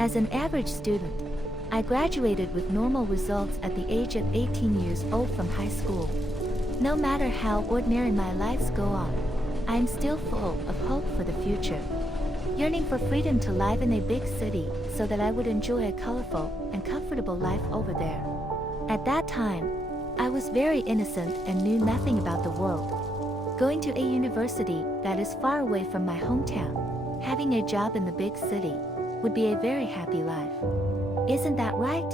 As an average student, I graduated with normal results at the age of 18 years old from high school. No matter how ordinary my lives go on, I am still full of hope for the future, yearning for freedom to live in a big city so that I would enjoy a colorful and comfortable life over there. At that time, I was very innocent and knew nothing about the world. Going to a university that is far away from my hometown, having a job in the big city, would be a very happy life. Isn't that right?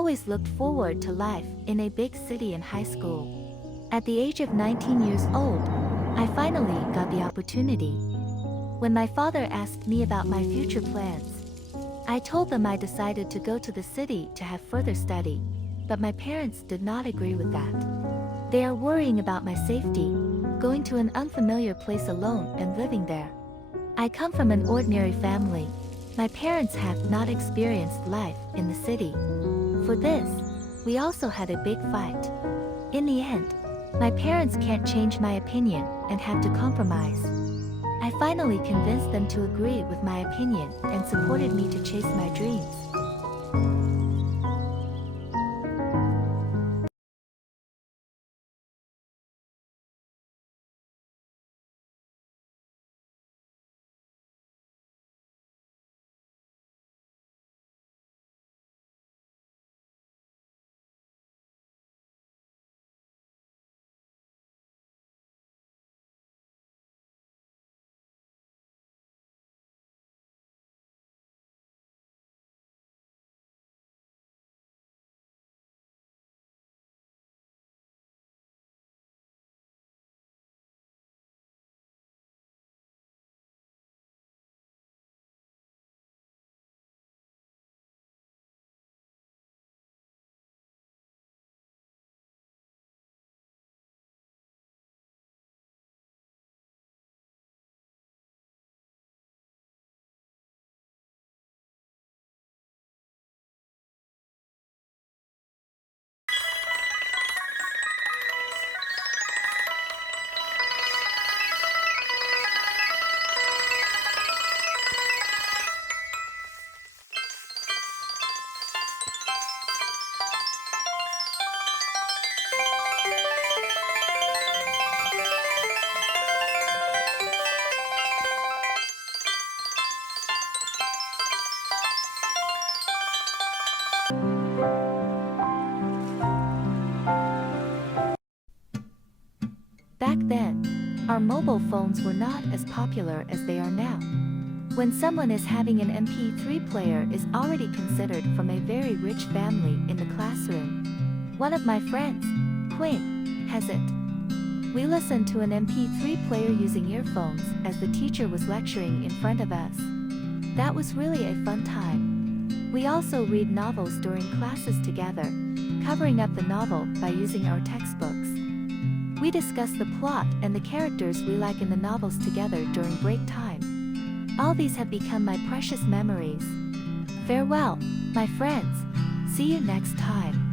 always looked forward to life in a big city in high school. At the age of 19 years old, I finally got the opportunity. When my father asked me about my future plans, I told them I decided to go to the city to have further study, but my parents did not agree with that. They are worrying about my safety, going to an unfamiliar place alone and living there. I come from an ordinary family. My parents have not experienced life in the city. For this, we also had a big fight. In the end, my parents can't change my opinion and have to compromise. I finally convinced them to agree with my opinion and supported me to chase my dreams. Back then, our mobile phones were not as popular as they are now. When someone is having an MP3 player is already considered from a very rich family in the classroom. One of my friends, Quinn, has it. We listened to an MP3 player using earphones as the teacher was lecturing in front of us. That was really a fun time. We also read novels during classes together, covering up the novel by using our textbooks. We discuss the plot and the characters we like in the novels together during break time. All these have become my precious memories. Farewell, my friends. See you next time.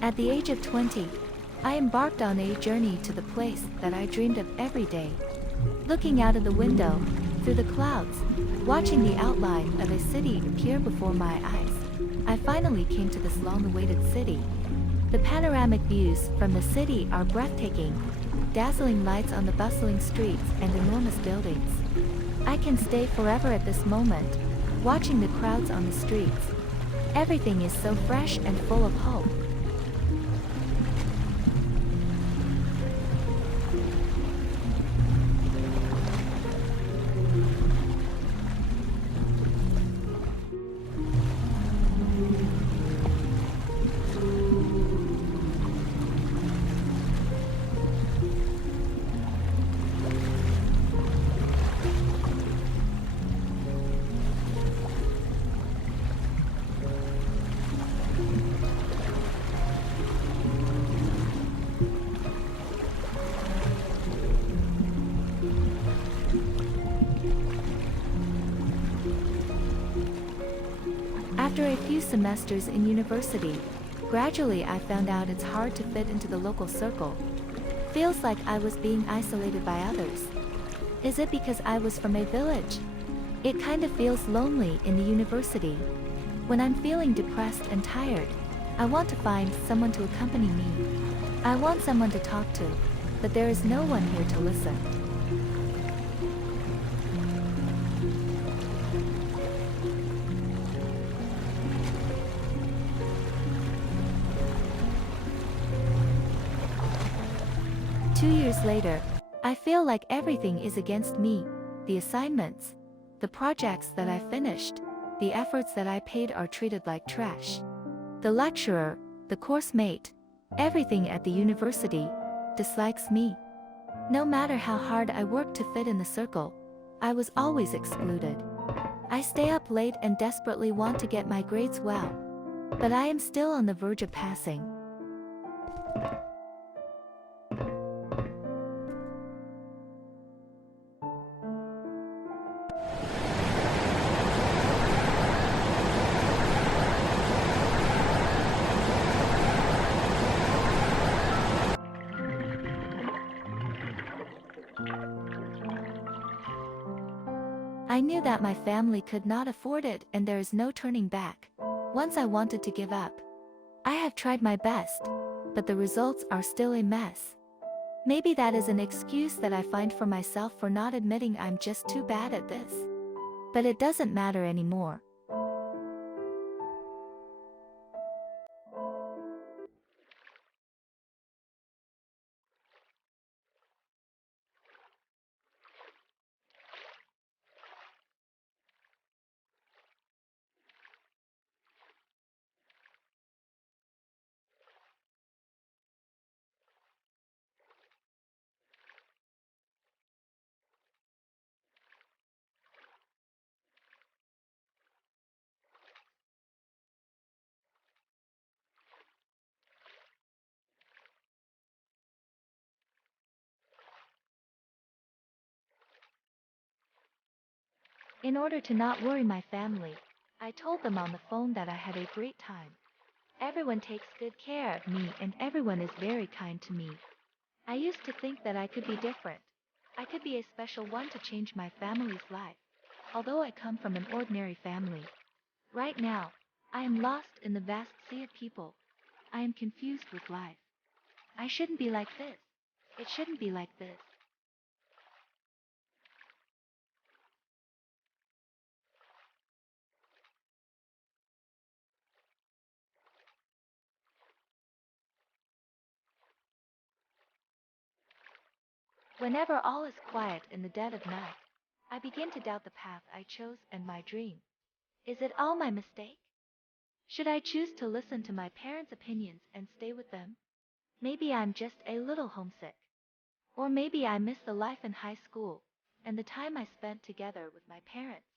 At the age of 20, I embarked on a journey to the place that I dreamed of every day. Looking out of the window, through the clouds, watching the outline of a city appear before my eyes, I finally came to this long-awaited city. The panoramic views from the city are breathtaking, dazzling lights on the bustling streets and enormous buildings. I can stay forever at this moment, watching the crowds on the streets. Everything is so fresh and full of hope. After a few semesters in university, gradually I found out it's hard to fit into the local circle. Feels like I was being isolated by others. Is it because I was from a village? It kind of feels lonely in the university. When I'm feeling depressed and tired, I want to find someone to accompany me. I want someone to talk to, but there is no one here to listen. Two years later, I feel like everything is against me. The assignments, the projects that I finished, the efforts that I paid are treated like trash. The lecturer, the course mate, everything at the university dislikes me. No matter how hard I worked to fit in the circle, I was always excluded. I stay up late and desperately want to get my grades well. But I am still on the verge of passing. I knew that my family could not afford it and there is no turning back. Once I wanted to give up. I have tried my best, but the results are still a mess. Maybe that is an excuse that I find for myself for not admitting I'm just too bad at this. But it doesn't matter anymore. In order to not worry my family, I told them on the phone that I had a great time. Everyone takes good care of me and everyone is very kind to me. I used to think that I could be different. I could be a special one to change my family's life. Although I come from an ordinary family. Right now, I am lost in the vast sea of people. I am confused with life. I shouldn't be like this. It shouldn't be like this. Whenever all is quiet in the dead of night, I begin to doubt the path I chose and my dream. Is it all my mistake? Should I choose to listen to my parents' opinions and stay with them? Maybe I'm just a little homesick. Or maybe I miss the life in high school and the time I spent together with my parents.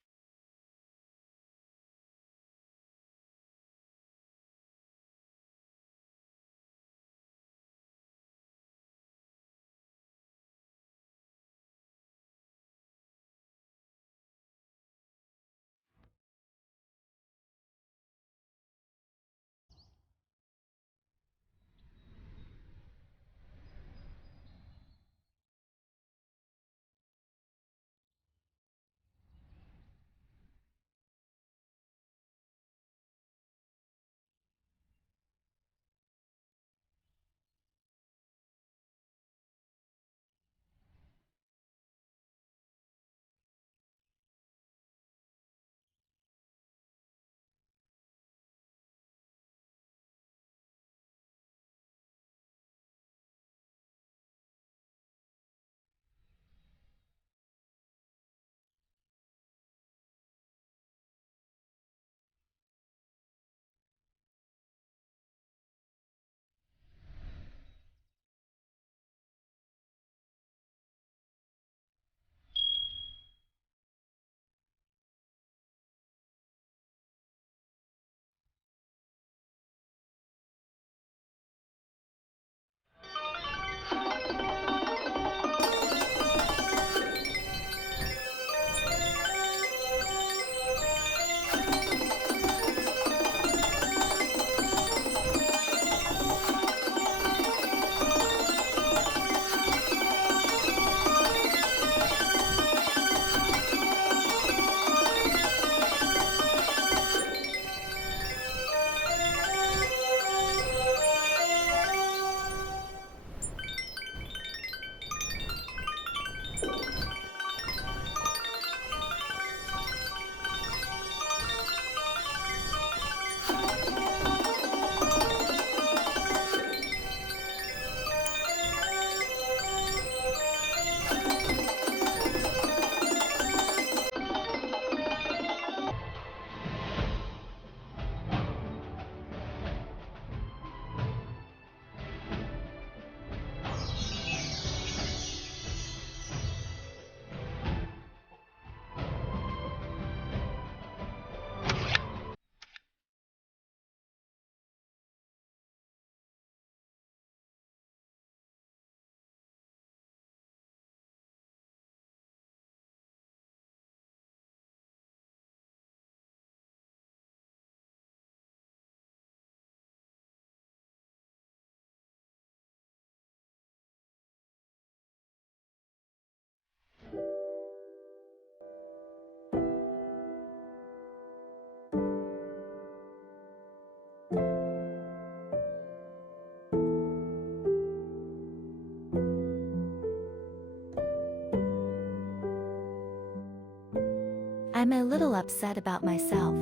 I'm a little upset about myself.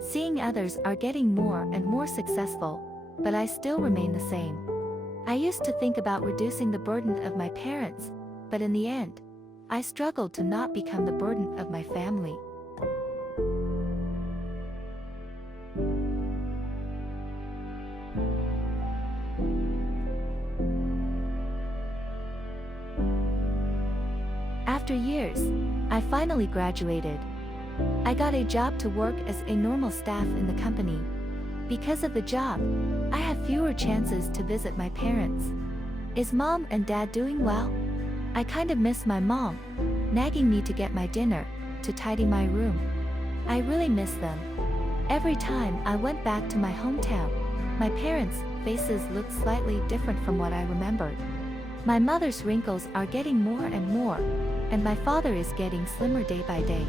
Seeing others are getting more and more successful, but I still remain the same. I used to think about reducing the burden of my parents, but in the end, I struggled to not become the burden of my family. After years, I finally graduated. I got a job to work as a normal staff in the company. Because of the job, I have fewer chances to visit my parents. Is mom and dad doing well? I kind of miss my mom, nagging me to get my dinner, to tidy my room. I really miss them. Every time I went back to my hometown, my parents' faces looked slightly different from what I remembered. My mother's wrinkles are getting more and more, and my father is getting slimmer day by day.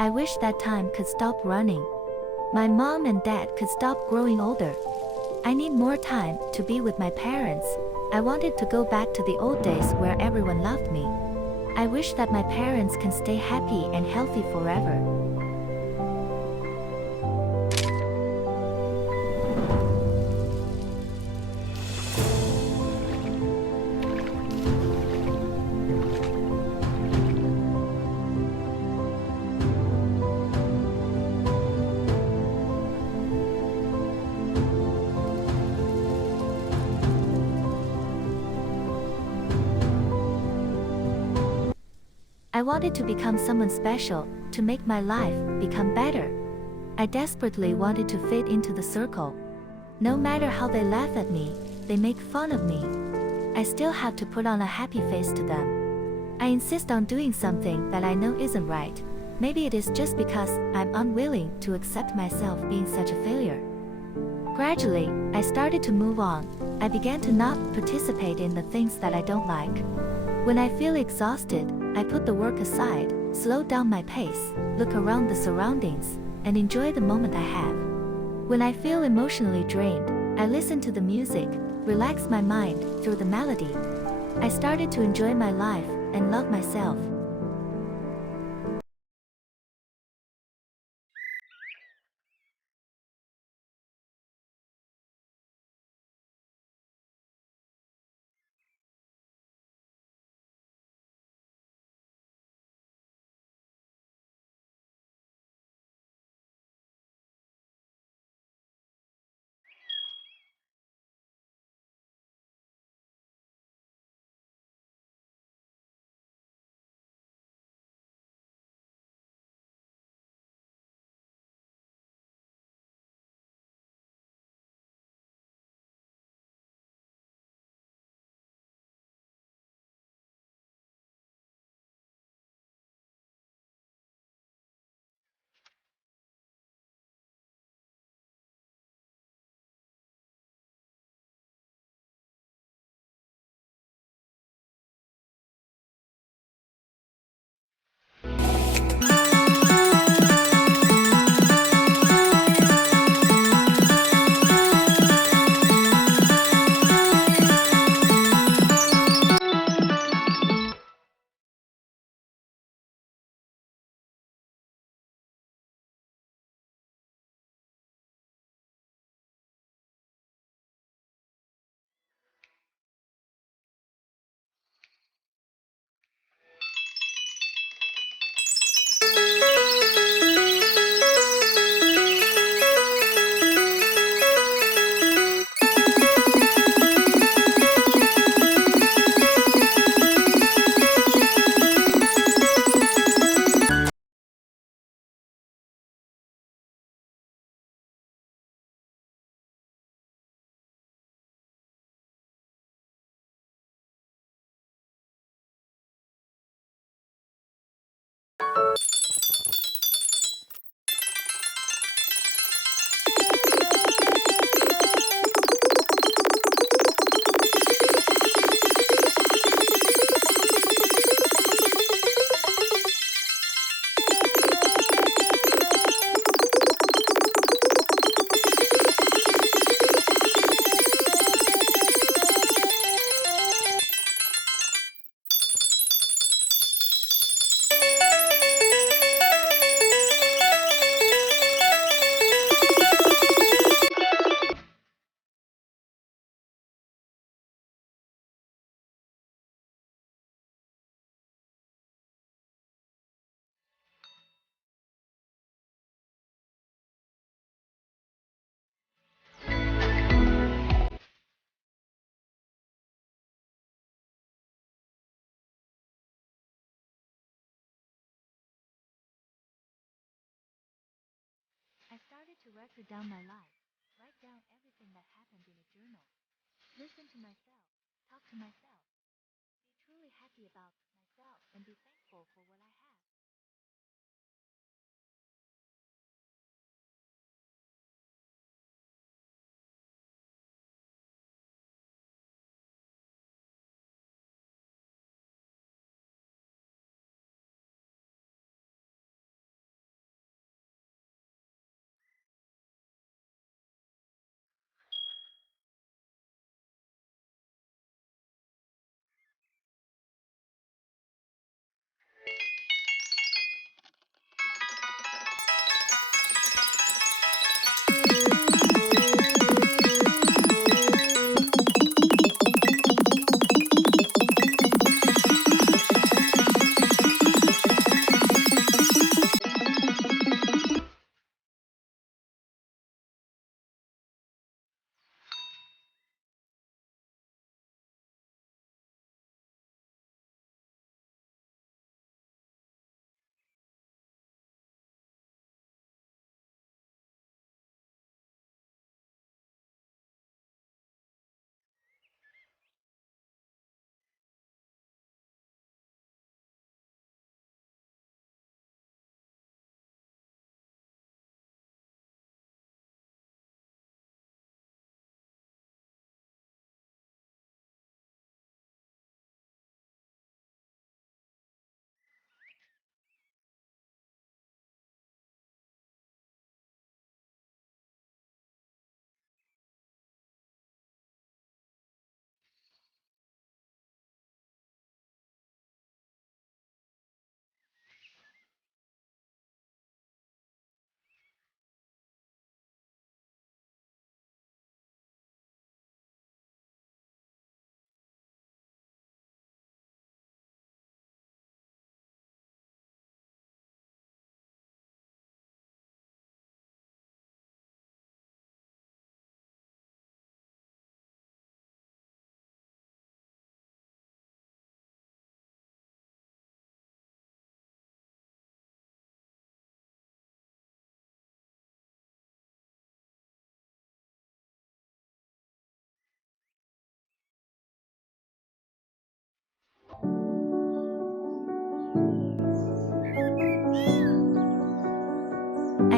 I wish that time could stop running. My mom and dad could stop growing older. I need more time to be with my parents. I wanted to go back to the old days where everyone loved me. I wish that my parents can stay happy and healthy forever. I wanted to become someone special, to make my life become better. I desperately wanted to fit into the circle. No matter how they laugh at me, they make fun of me, I still had to put on a happy face to them. I insist on doing something that I know isn't right. Maybe it is just because I'm unwilling to accept myself being such a failure. Gradually, I started to move on. I began to not participate in the things that I don't like. When I feel exhausted, I put the work aside, slow down my pace, look around the surroundings, and enjoy the moment I have. When I feel emotionally drained, I listen to the music, relax my mind through the melody. I started to enjoy my life and love myself. I started to record down my life, write down everything that happened in a journal, listen to myself, talk to myself, be truly happy about myself, and be thankful for what I have.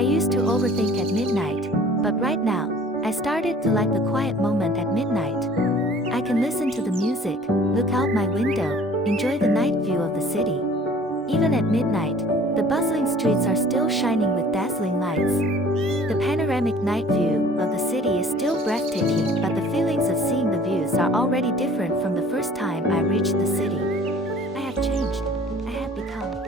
used to overthink at midnight, but right now, I started to like the quiet moment at midnight. I can listen to the music, look out my window, enjoy the night view of the city. Even at midnight, the bustling streets are still shining with dazzling lights. The panoramic night view of the city is still breathtaking, but the feelings of seeing the views are already different from the first time I reached the city. I have changed. I have become